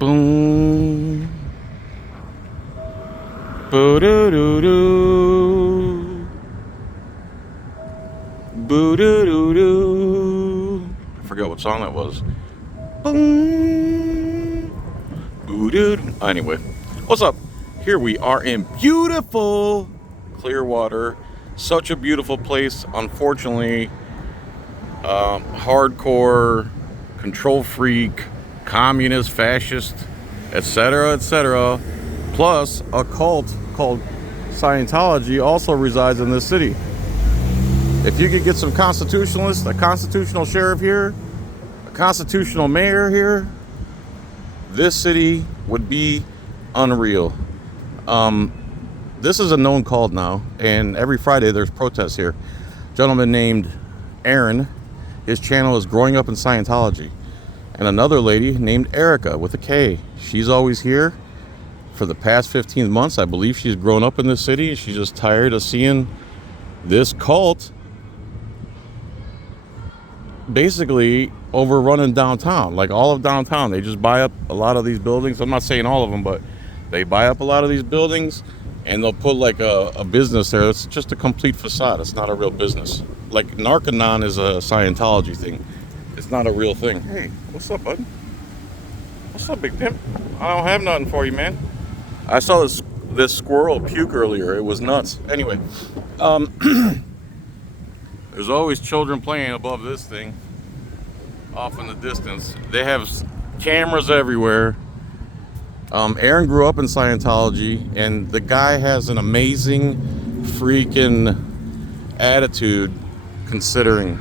Boom. Boo-doo-doo-doo. Boo-doo-doo-doo. I forgot what song that was. Boom. Boo-doo-doo. Anyway, what's up? Here we are in beautiful Clearwater. Such a beautiful place. Unfortunately, hardcore, control freak, communist, fascist, etc., plus a cult called Scientology also resides in this city. If you could get some constitutionalists, a constitutional sheriff here, a constitutional mayor here, this city would be unreal. This is a known cult now, and every Friday there's protests here. A gentleman named Aaron, his channel is Growing Up in Scientology. And another lady named Erika with a K. She's always here for the past 15 months. I believe she's grown up in this city. She's just tired of seeing this cult basically overrunning downtown. Like all of downtown, they just buy up a lot of these buildings. I'm not saying all of them, but they buy up a lot of these buildings and they'll put like a business there. It's just a complete facade. It's not a real business. Like Narconon is a Scientology thing. It's not a real thing. Hey, what's up, bud? What's up, big pimp? I don't have nothing for you, man. I saw this squirrel puke earlier. It was nuts. Anyway, there's always children playing above this thing off in the distance. They have cameras everywhere. Aaron grew up in Scientology, and the guy has an amazing freaking attitude considering.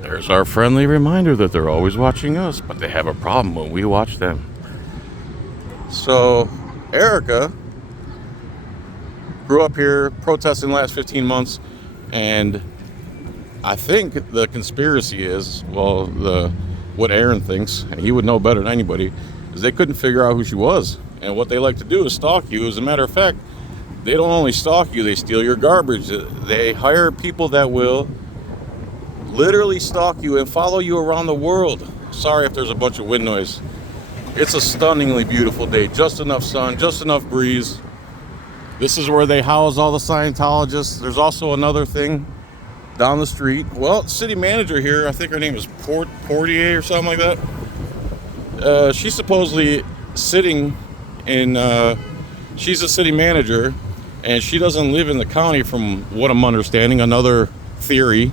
There's our friendly reminder that they're always watching us, but they have a problem when we watch them. So, Erika grew up here protesting the last 15 months, and I think the conspiracy is, well, what Aaron thinks, and he would know better than anybody, is they couldn't figure out who she was. And what they like to do is stalk you. As a matter of fact, they don't only stalk you, they steal your garbage. They hire people that will literally stalk you and follow you around the world. Sorry if there's a bunch of wind noise. It's a stunningly beautiful day. Just enough sun, just enough breeze. This is where they house all the Scientologists. There's also another thing down the street. Well, city manager here, I think her name is Portier or something like that. She's supposedly sitting in, she's a city manager, and she doesn't live in the county from what I'm understanding. Another theory.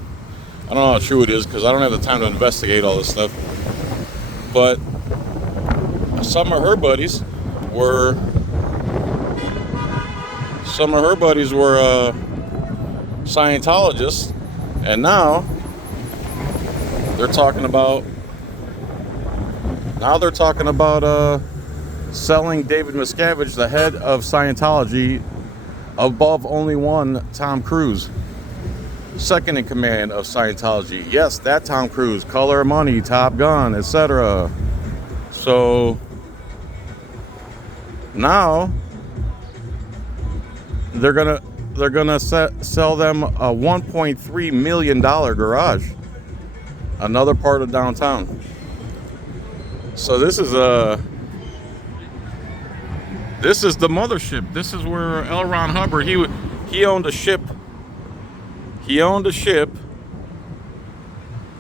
I don't know how true it is because I don't have the time to investigate all this stuff. But some of her buddies were Scientologists, and now they're talking about selling David Miscavige, the head of Scientology, above only one Tom Cruise, second in command of Scientology. Yes, that Tom Cruise, Color Money, Top Gun, etc. So now they're gonna sell them a $1.3 million garage, another part of downtown. So this is the mothership. This is where L. Ron Hubbard, he owned a ship. He owned a ship.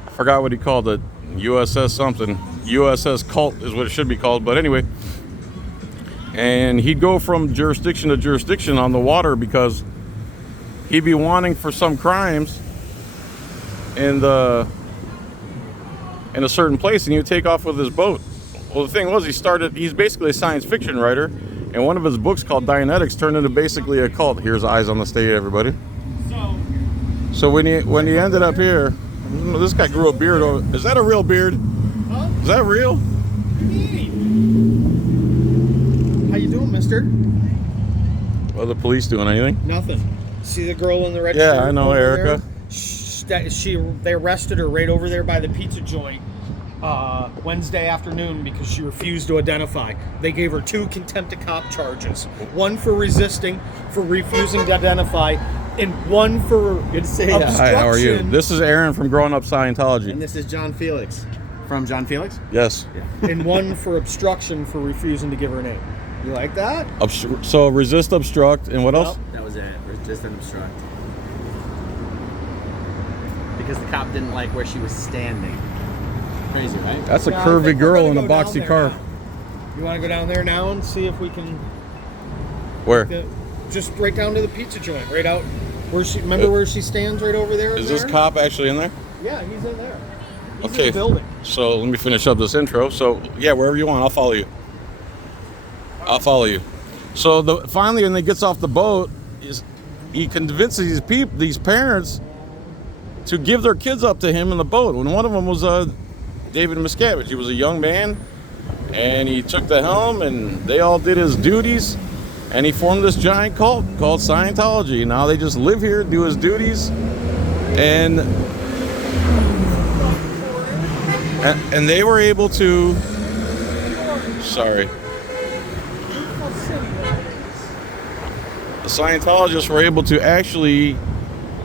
I forgot what he called it. USS something. USS Cult is what it should be called. But anyway, and he'd go from jurisdiction to jurisdiction on the water because he'd be wanting for some crimes in a certain place, and he'd take off with his boat. Well, the thing was, he's basically a science fiction writer, and one of his books called Dianetics turned into basically a cult. Here's eyes on the stage, everybody. So when he ended up here, this guy grew a beard. Is that a real beard? Huh? Is that real? How you doing, mister? Are the police doing anything? Nothing. See the girl in the red Yeah, shirt I know, Erika. They arrested her right over there by the pizza joint Wednesday afternoon because she refused to identify. They gave her 2 contempt of cop charges. One for refusing to identify, and one for Good to see you. Hi, how are you? This is Aaron from Growing Up Scientology. And this is JohnFilax. From JohnFilax? Yes. And one for obstruction for refusing to give her name. You like that? So resist, obstruct, and what else? That was it. Resist and obstruct. Because the cop didn't like where she was standing. Crazy, right? That's a Yeah, I curvy think we're girl gonna in a go down boxy there car. now. You want to go down there now and see if we can Where? just right down to the pizza joint, right out where she. Remember where she stands right over there? Is this cop actually in there? Yeah, he's in there. He's Okay. in the building. So let me finish up this intro. So yeah, wherever you want, I'll follow you. I'll follow you. So finally, when he gets off the boat, he convinces these parents to give their kids up to him in the boat. And one of them was David Miscavige. He was a young man, and he took the helm, and they all did his duties, and he formed this giant cult called Scientology. Now they just live here, do his duties, and they were able to. Sorry. The Scientologists were able to actually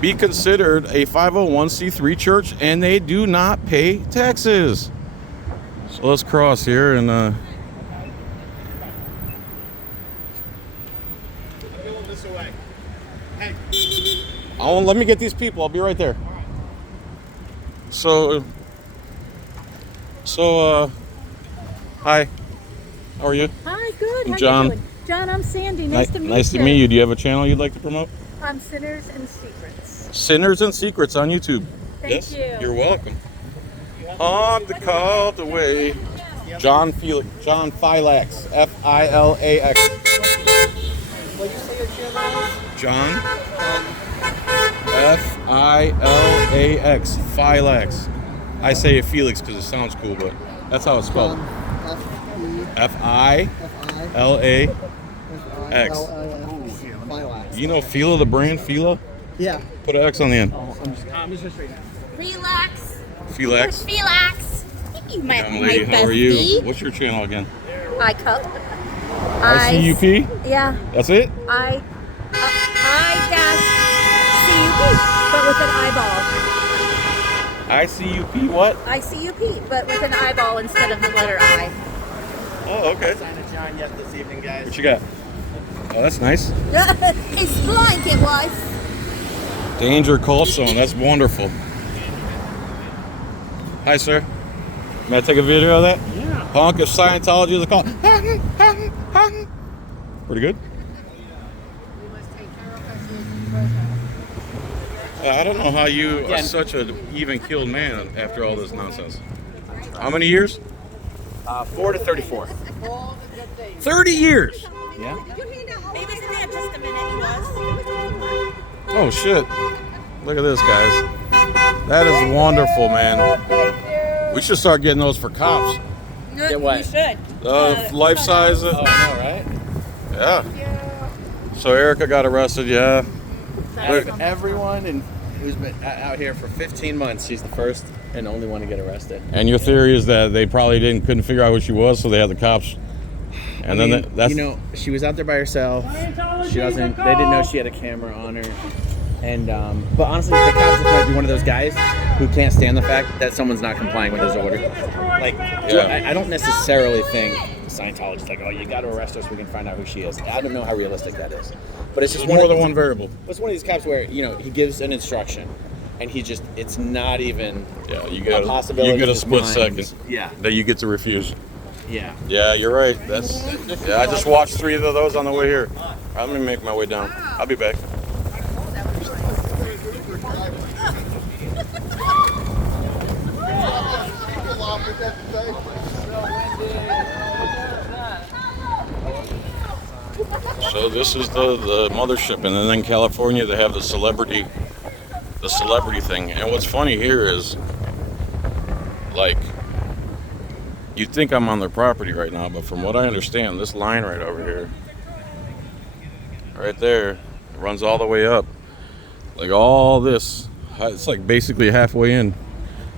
be considered a 501c3 church, and they do not pay taxes. So let's cross here and I'm going this way. Hey. let me get these people. I'll be right there. So hi. How are you? Hi, good. I'm How John. you doing? John, I'm Sandy. Nice to meet you. Nice to meet you. Do you have a channel you'd like to promote? Sinners and Secrets. Sinners and Secrets on YouTube. Thank you. You're welcome. On the call the way. JohnFilax. Filax. What'd you say your channel is? John. Filax. Filax. I say it Felix because it sounds cool, but that's how it's spelled. Filax. You know Fila, the brand Fila? Yeah. Put an X on the end. I'm just right now. Relax. Filax. Relax. My Young lady, how are you? What's your channel again? I cup. ICUP? Yeah. That's it? I dash CUP, but with an eyeball. ICUP what? ICUP, but with an eyeball instead of the letter I. Oh, okay. Sign a John yet this evening, guys. What you got? Oh, that's nice. It's blank, it was. Danger call zone. That's wonderful. Hi, sir. May I take a video of that? Yeah. Honk if Scientology is a call. Pretty good. I don't know how you are such an even-keeled man after all this nonsense. How many years? 4 to 34. 30 years. Yeah. Maybe in there just a minute, he was. Oh shit. Look at this, guys. That is wonderful, man. We should start getting those for cops. Get what? You should. Life size. Oh, I know, right? Yeah. So Erika got arrested, yeah. Out of everyone who's been out here for 15 months, she's the first and only one to get arrested. And your theory is that they probably couldn't figure out who she was, so they had the cops. And then that's she was out there by herself. They didn't know she had a camera on her. And but honestly, the cops might be one of those guys who can't stand the fact that someone's not complying with his order. Like, I don't necessarily think Scientology's like, oh, you got to arrest her so we can find out who she is. I don't know how realistic that is. But it's just more than one variable. It's one of these cops where he gives an instruction, and it's not even you get a possibility. You get a in his split mind. second. Yeah. That you get to refuse. Yeah. Yeah, you're right. I just watched 3 of those on the way here. I'm gonna make my way down. I'll be back. So this is the mothership, and then in California they have the celebrity thing. And what's funny here is, like, you'd think I'm on their property right now, but from what I understand, this line right over here, right there, runs all the way up. Like all this, it's like basically halfway in.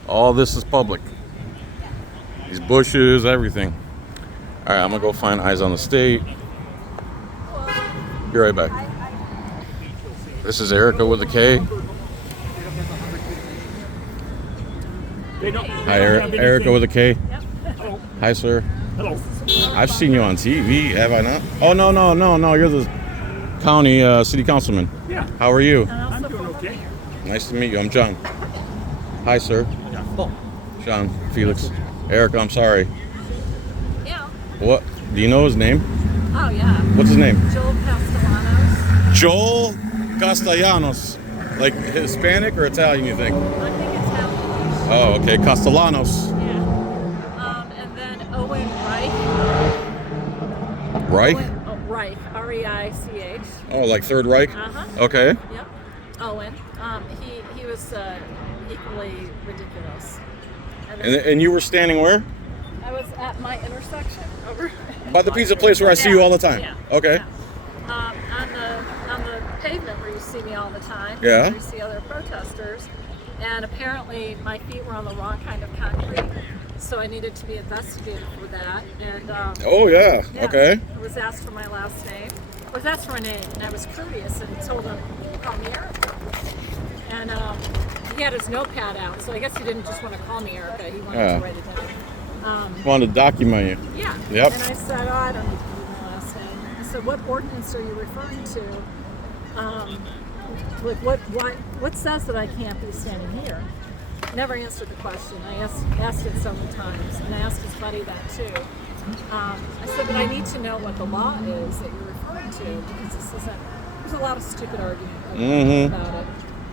All this is public. These bushes, everything. All right, I'm gonna go find Eyes on the State. Be right back. This is Erika with a K. They don't. Hi, Erika with a K. Hello. Hi, sir. Hello. I've seen you on TV, have I not? Oh, no. You're the county city councilman. Yeah. How are you? I'm doing okay. Nice to meet you. I'm John. Hi, sir. Oh. JohnFilax. Erika, I'm sorry. Yeah. What? Do you know his name? Oh, yeah. What's his name? Joel Castellanos. Joel Castellanos. Like Hispanic or Italian, you think? I think it's Italian. Oh, okay. Castellanos. Yeah. And then Owen Reich. Reich? Reich. R-E-I-C-H. Oh, like Third Reich? Uh-huh. Okay. Yep. Owen. He was equally ridiculous. And you were standing where? I was at my intersection over By the pizza place where I see you all the time. Yeah. Okay. Yeah. On the pavement where you see me all the time. Yeah. Where you see other protesters, and apparently my feet were on the wrong kind of concrete, so I needed to be investigated for that. And Oh, yeah. Okay. I was asked for my last name. I was asked for a name, and I was courteous and told him, call me Erika. And he had his notepad out, so I guess he didn't just want to call me Erika. He wanted to write it down. Wanted to document you. Yeah. Yep. And I said, oh, I don't need to give you my last name. I said, what ordinance are you referring to? Like, what says that I can't be standing here? Never answered the question. I asked it several times, and I asked his buddy that too. I said, but I need to know what the law is that you're referring to, because this isn't. There's a lot of stupid argument about it.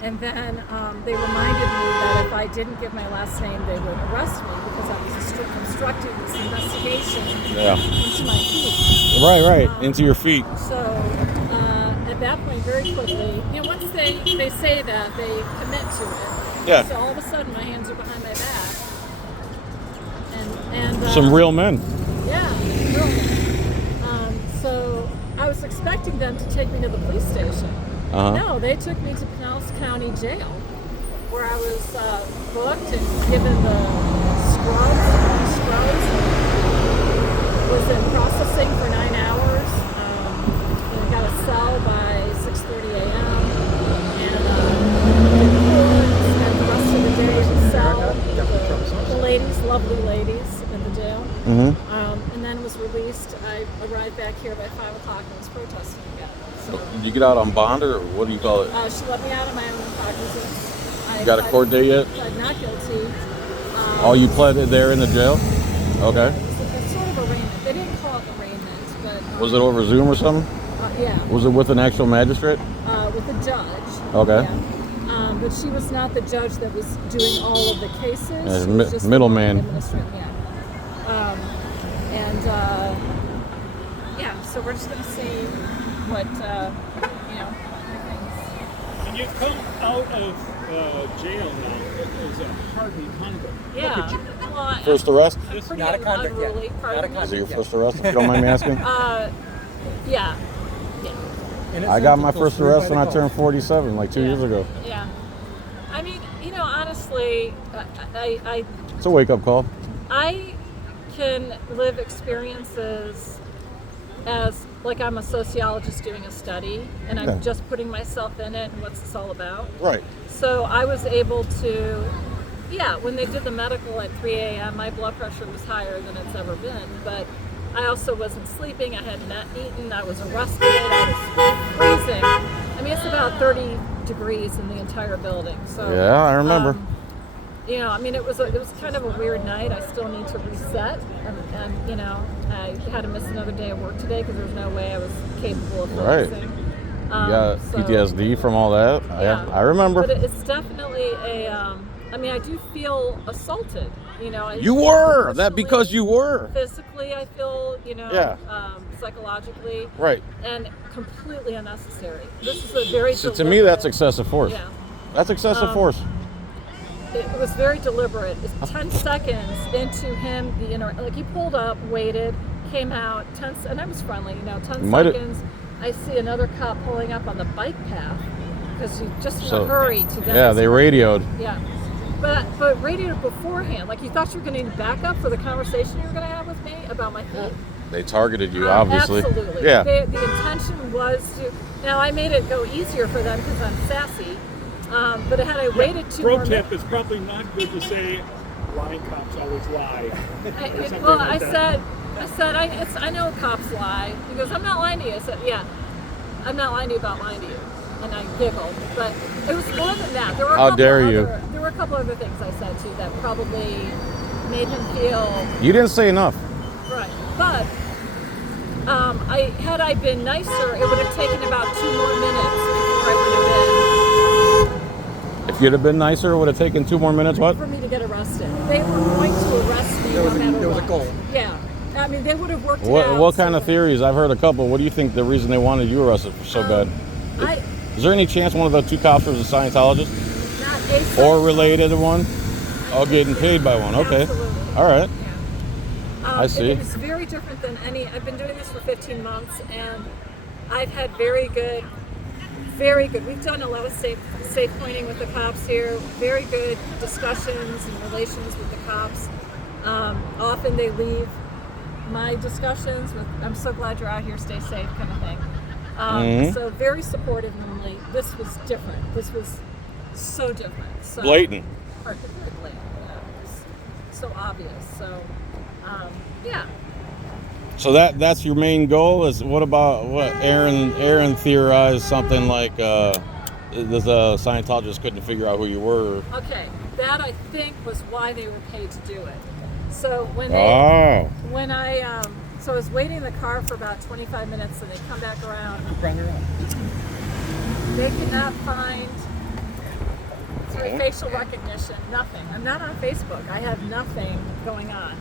And then they reminded me that if I didn't give my last name, they would arrest me because I was obstructing this investigation into my feet. Right. Into your feet. So at that point, very quickly, once they say that, they commit to it. Yeah. So all of a sudden, my hands are behind my back. And Some real men. Yeah, really. So I was expecting them to take me to the police station. No, they took me to Pinellas County Jail, where I was booked and given the scrubs. Was in processing for 9 hours. And I got a cell by 6:30 a.m. And spent the rest of the day in the cell. The ladies, lovely ladies, in the jail. And then was released. I arrived back here by 5 o'clock and was protesting again. So, Did you get out on bond or what do you call it? she let me out of my own cognizance. You got a court date yet? Pled not guilty. Oh, you pled there in the jail? Okay. It's sort of arraignment. They didn't call it arraignment, but Was it over Zoom or something? yeah, Was it with an actual magistrate? with a judge. Okay. Yeah. But she was not the judge that was doing all of the cases. Yeah, She was just the middleman. administrator, yeah. So we're just going to see what And you've come out of jail now as a hardened convict. Yeah. Well, First arrest? I'm pretty Not a convict yet. unruly, pardon me. Is it your first arrest, if you don't mind me asking? Yeah. I got my first arrest when I turned 47, like 2 years ago. Yeah. I mean, honestly, It's a wake-up call. I can live experiences as like I'm a sociologist doing a study, and I'm just putting myself in it and what's this all about. Right. So I was able to, when they did the medical at 3 a.m., my blood pressure was higher than it's ever been, but I also wasn't sleeping, I had not eaten, I was arrested, I was freezing. I mean, it's about 30 degrees in the entire building. So Yeah, I remember. it was kind of a weird night. I still need to reset, and I had to miss another day of work today because there's no way I was capable of focusing. You got PTSD from all that? Yeah. I remember. But it's definitely I do feel assaulted. You were! That because you were! Physically, I feel, psychologically. Right. And completely unnecessary. This is a very So to me, that's excessive force. Yeah. That's excessive force. It was very deliberate. It's 10 seconds into him, he pulled up, waited, came out, and I was friendly, 10 seconds. I see another cop pulling up on the bike path because he's just in a hurry to get Yeah, us. they radioed. Yeah. But radioed beforehand. Like, you thought you were going to need backup for the conversation you were going to have with me about my feet? They targeted you, obviously. Absolutely. Yeah. The intention was to... Now, I made it go easier for them because I'm sassy. But had I waited 2 Pro more tip minutes... is probably not good to say lying cops always lie. Or something Well, like I that. said, I know cops lie. He goes, I'm not lying to you. I said, yeah, I'm not lying to you about lying to you. And I giggled, but it was more than that. There were How dare you. There were a couple other things I said too that probably made him feel You didn't say enough. right. But had I been nicer, it would have taken about 2 more minutes before I would have If you'd have been nicer, it would have taken 2 more minutes. What? been for me to get arrested. They were going to arrest me no matter what. There was a goal. Yeah, I mean they would have worked it out. What kind so of theories? I've heard a couple. What do you think the reason they wanted you arrested so bad? Is there any chance one of the 2 cops was a Scientologist Not a or related to one? Oh, getting paid by one. Okay. Absolutely. All right. Yeah. I see. It's very different than any. I've been doing this for 15 months, and I've had very good. We've done a lot of safe pointing with the cops here. Very good discussions and relations with the cops. Often they leave my discussions with, "I'm so glad you're out here. Stay safe," kind of thing. So very supportive normally. This was different. This was so different. So Blatant. Particularly blatant. Yeah. It was so obvious. So yeah. So that's your main goal. Is what about what Aaron theorized something like the Scientologist couldn't figure out who you were. Okay, that I think was why they were paid to do it. So when so I was waiting in the car for about 25 minutes, and they come back around. They could not find through facial recognition, nothing. I'm not on Facebook. I have nothing going on.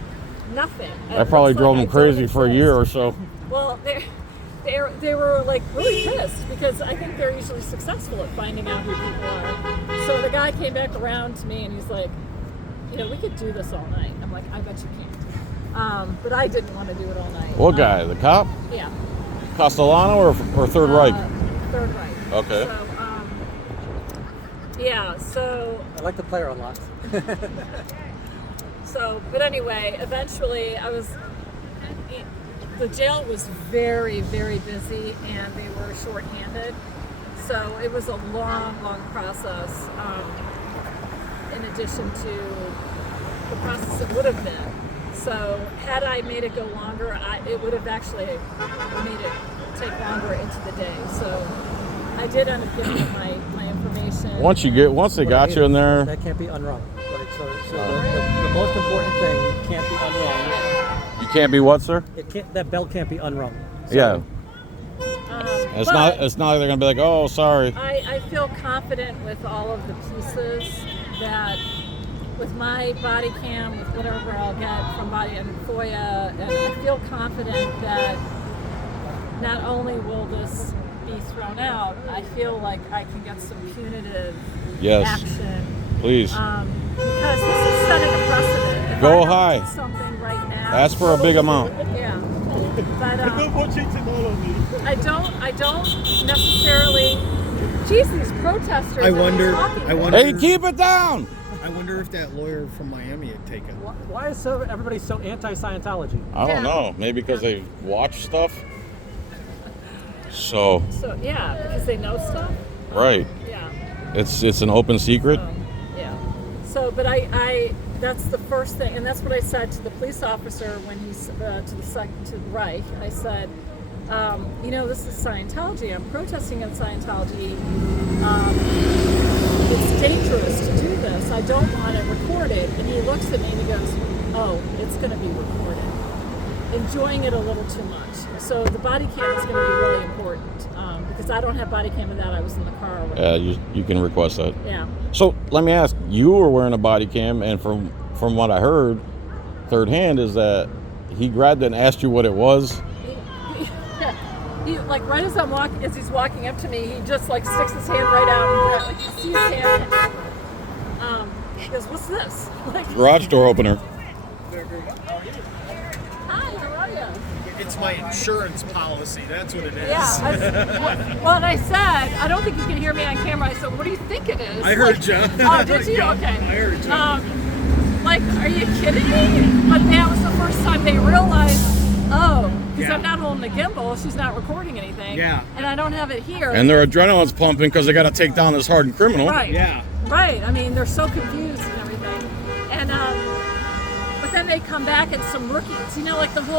Nothing. That probably drove them crazy for a year or so. Well, they were like really pissed because I think they're usually successful at finding out who people are. So the guy came back around to me and he's like, we could do this all night. I'm like, I bet you can't. But I didn't want to do it all night. What guy? The cop? Yeah. Costallano or Third Reich? Third Reich. Okay. So I like the player unlocks. but anyway, eventually the jail was very, very busy and they were short-handed. So it was a long, long process in addition to the process it would have been. So had I made it go longer, it would have actually made it take longer into the day. So I did end up giving them my information. Once they got you in there, That can't be unwrung. Right? So the most important thing can't be unwrung. you can't be what, sir? That bell can't be unwrung. So, Yeah. It's not like they're gonna be like, oh, sorry. I feel confident with all of the pieces that with my body cam, with whatever I'll get from body and FOIA, and I feel confident that not only will this be thrown out, I feel like I can get some punitive action. Please. Because this is setting a precedent. If Go I don't high. do something right now. Ask for a big amount. Yeah. But I don't want you to know me. I don't necessarily. Geez, these protesters. I wonder. Hey, keep it down! I wonder if that lawyer from Miami had taken. Why is everybody so anti-Scientology? I don't know. Maybe because they watch stuff. So yeah, because they know stuff. right. Yeah. It's an open secret. Yeah. So, but I that's the first thing, and that's what I said to the police officer when he's to Reich. I said, this is Scientology. I'm protesting against Scientology. It's dangerous to do this. I don't want it recorded. And he looks at me and he goes, oh, it's going to be recorded. Enjoying it a little too much. So the body cam is going to be really important because I don't have body cam in that. I was in the car. Yeah, you can request that. Yeah. So let me ask, you were wearing a body cam, and from what I heard, third hand, is that he grabbed it and asked you what it was. He like right as he's walking up to me, he just like sticks his hand right out and you see his hand. He goes, "What's this?" Like, Garage door opener. hi, how are you? It's my insurance policy. That's what it is. Yeah. Well, and I said, I don't think you can hear me on camera. I said, what do you think it is? I heard you. Oh, did you? Yeah, Okay. I heard you. Like, are you kidding me? But that was the first time they realized, because I'm not holding the gimbal, she's not recording anything. Yeah. And I don't have it here. And their adrenaline's pumping because they got to take down this hardened criminal. Right. Yeah. Right. I mean, they're so confused and everything. And then they come back and some rookies. You know, like there's a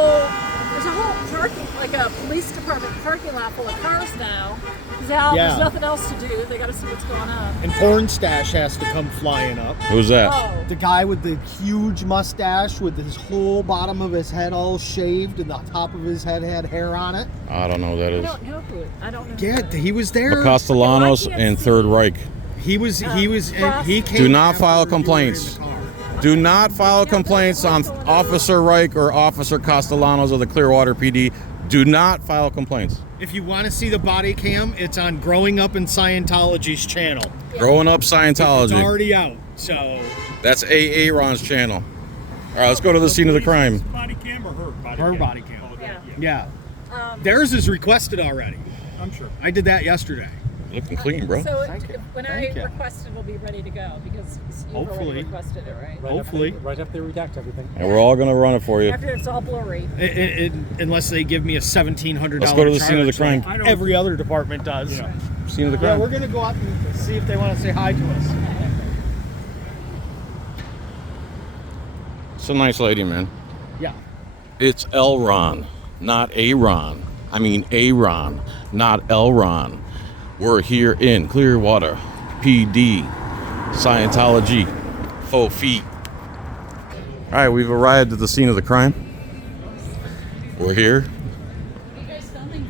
whole parking, like a police department parking lot full of cars now. There's nothing else to do. They got to see what's going on. And Porn Stash has to come flying up. Who's that? Oh, The guy with the huge mustache with his whole bottom of his head all shaved and the top of his head had hair on it. I don't know who that I is. don't know who. I don't know. Yeah, he was there. The Costallanos and Third Reich. He was, and he came. Do not after file you were in complaints. the car. Do not file complaints on Officer Reich or Officer Costallanos of the Clearwater PD. Do not file complaints. If you want to see the body cam, it's on Growing Up in Scientology's channel. Growing Up It's Scientology. already out. So That's Aaron's channel. All right, let's go to the scene of the crime. Body cam or her body her cam? body cam. Oh, that, Yeah. Yeah. Theirs is requested already. I'm sure. I did that yesterday. Looking clean, bro. So Thank you. when Thank I you. request it, it'll be ready to go because you've Hopefully. already requested it, right? Hopefully. Right after they redact everything. And we're all gonna run it for you. After it's all blurry. Unless they give me a $1,700 Let's go to the scene of the charge, crime. like every other department does. Yeah. Scene of the Yeah, crime. we're gonna go out and see if they want to say hi to us. It's a nice lady, man. Yeah. It's Elron, not Aaron. I mean Aaron, not Elron. We're here in Clearwater, PD, Scientology, faux feet. All right, we've arrived at the scene of the crime. We're here. What are you guys filming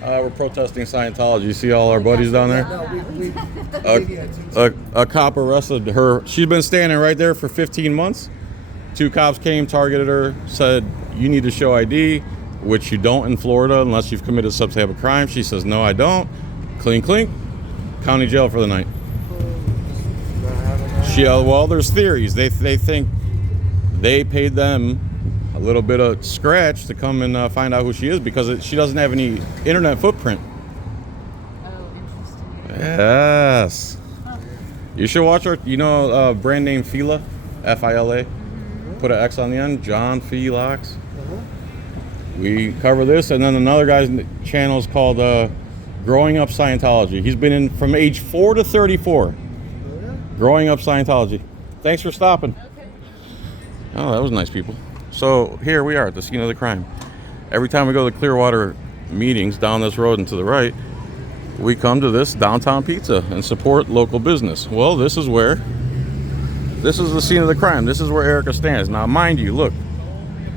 for? We're protesting Scientology. You see all our buddies down there? A cop arrested her. She's been standing right there for 15 months. 2 cops came, targeted her, said, "You need to show ID," which you don't in Florida unless you've committed some type of crime. She says, "No, I don't." Clink, clink. County jail for the night. Well, there's theories. They think they paid them a little bit of scratch to come and find out who she is because she doesn't have any internet footprint. Oh, interesting. Yes. You should watch her. You know, brand name Fila, Fila. Put an X on the end. JohnFilax. We cover this, and then another guy's channel is called Growing Up Scientology. He's been in from age 4 to 34. Growing Up Scientology. Thanks for stopping. Okay. Oh, that was nice, people. So here we are at the scene of the crime. Every time we go to the Clearwater meetings down this road and to the right, we come to this downtown pizza and support local business. Well, this is the scene of the crime. This is where Erika stands. Now, mind you, look,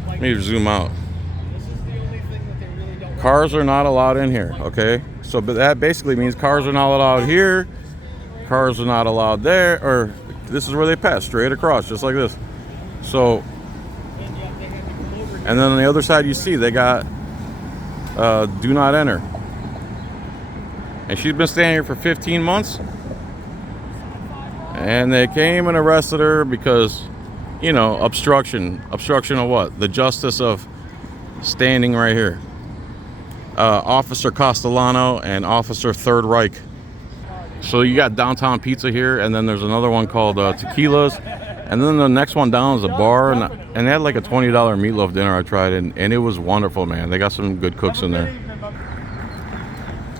let me zoom out. Cars are not allowed in here, okay? So but that basically means cars are not allowed here, cars are not allowed there, or this is where they pass, straight across, just like this. So, and then on the other side you see they got do not enter. And she's been standing here for 15 months. And they came and arrested her because, you know, obstruction. Obstruction of what? The justice of standing right here. Officer Costallano and Officer Third Reich. So you got downtown pizza here, and then there's another one called Tequila's. And then the next one down is a bar, and they had like a $20 meatloaf dinner I tried, and it was wonderful, man. They got some good cooks in there.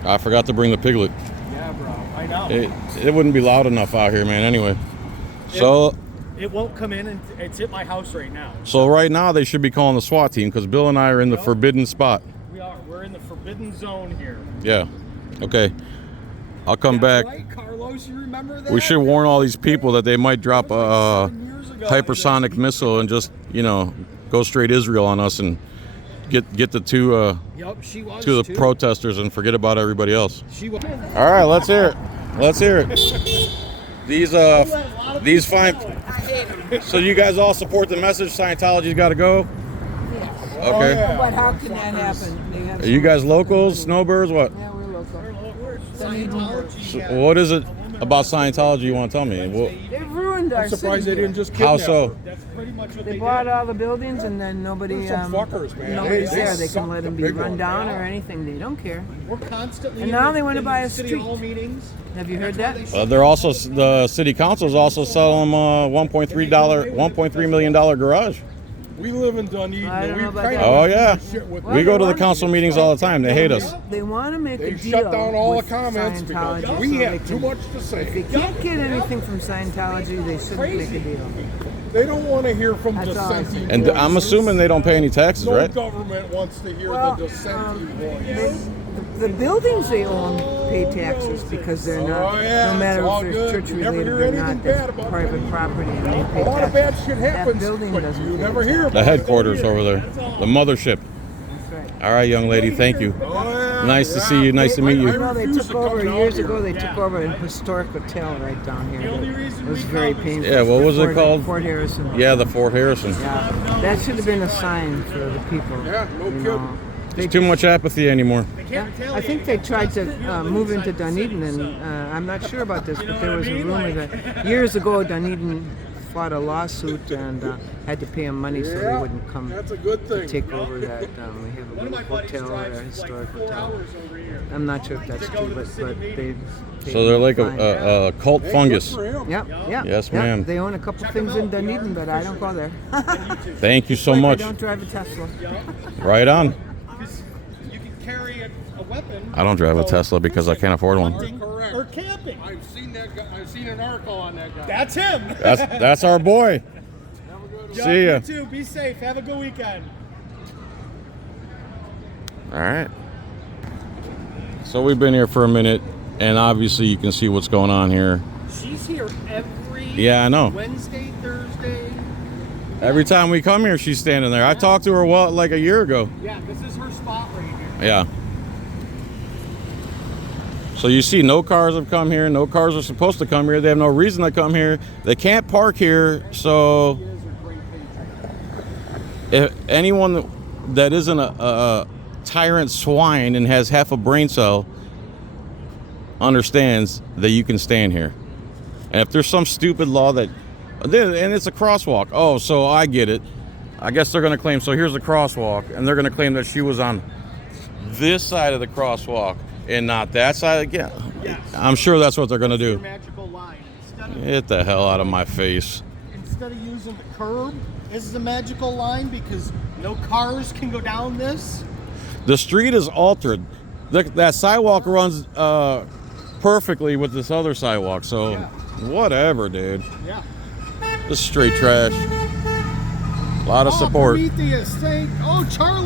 I forgot to bring the piglet. Yeah, bro. I know. It wouldn't be loud enough out here, man, anyway. So It won't come in, and it's at my house right now. so right now they should be calling the SWAT team because Bill and I are in the forbidden spot. We are. We're in the forbidden zone here. Yeah. Okay. I'll come back. Right, Carlos? You remember that? We should warn all these people that they might drop a 7 years ago. hypersonic missile and just, you know, go straight Israel on us and get the two Yep, she was to the too. protesters and forget about everybody else. She was. All right, let's hear it. Let's hear it. These fine. So you guys all support the message? Scientology's got to go. Okay. But how can that happen? They have Are you guys locals, snowbirds? What? Yeah, we're local. Scientology. What is it about Scientology you want to tell me? They've ruined our Surprised they city. didn't just How kidnap so? her. That's pretty much what They they bought did. all the buildings and then nobody, Some fuckers, man. nobody's They there. They suck can let the them be big run one. down or anything. They don't care. We're constantly. And in now the- they want to in buy the a city street. hall meetings. Have you heard that? They're also the city council is also selling them a $1.3 million garage. We live in Dunedin. I don't and we know about kinda that. Oh do yeah, shit with we go to the council meetings all the time. They hate us. They want to make They a deal shut down all the with comments because Scientology we so have they too can- much to If they say. can't get anything from Scientology, they shouldn't make a deal. They don't want to hear from That's all I dissenting see. And I'm assuming they don't pay any taxes, No right? government wants to hear Well, the dissenting voice. The buildings they own pay taxes because they're not, Oh, yeah, no matter it's all if good. they're church You never related hear or anything not, bad that's about private them. property and they A pay lot of taxes. bad shit happens, That building but doesn't you pay never taxes. hear The about it. headquarters over there, the mothership. That's right. All right, young lady, thank you. Oh, yeah, Nice to yeah. see you. Nice to meet you. You know, they refuse took to over come years down ago. here. They took over a historic hotel right down here. It was very painful. Yeah, what was it Fort- called? Fort Harrison. Yeah, the Fort Harrison. Yeah, that should have been a sign for the people. Yeah, no you kidding. know. There's too much apathy anymore. Yeah, I think they tried to move into Dunedin, and I'm not sure about this, but there was a rumor that years ago Dunedin fought a lawsuit and had to pay them money so they Yeah, wouldn't come that's a good thing. take over that. We have a little hotel, a historic hotel. I'm not sure if that's true, but they So they're like fine. a cult fungus. Yep, yep. Yes, yep. ma'am. They own a couple things in Dunedin, but I don't go there. Thank you so But much. I don't drive a Tesla. Right on. You can carry a weapon. I don't drive a Tesla because I can't afford one. Hunting or camping. I've seen that guy. I've seen an article on that guy. That's him. That's our boy. See ya. You too. Be safe. Have a good weekend. All right. So we've been here for a minute, and obviously you can see what's going on here. She's here every Yeah, I know. Wednesday, Thursday. Every time we come here, she's standing there. I talked to her like a year ago. Yeah, this is her spot right here. Yeah. So you see, no cars have come here. No cars are supposed to come here. They have no reason to come here. They can't park here. So if anyone that isn't a tyrant swine and has half a brain cell understands that you can stand here. And if there's some stupid law that, and it's a crosswalk. Oh, so I get it. I guess they're going to claim, so here's the crosswalk, and they're going to claim that she was on this side of the crosswalk and not that side again. Yes. I'm sure that's what they're going to Your do. magical line. Get the hell out of my face. Instead of using the curb, this is a magical line because no cars can go down this. The street is altered. That sidewalk runs perfectly with this other sidewalk, so Yeah. whatever, dude. Yeah. This is straight trash. A lot of support. Prometheus, thank. Oh, Charlie.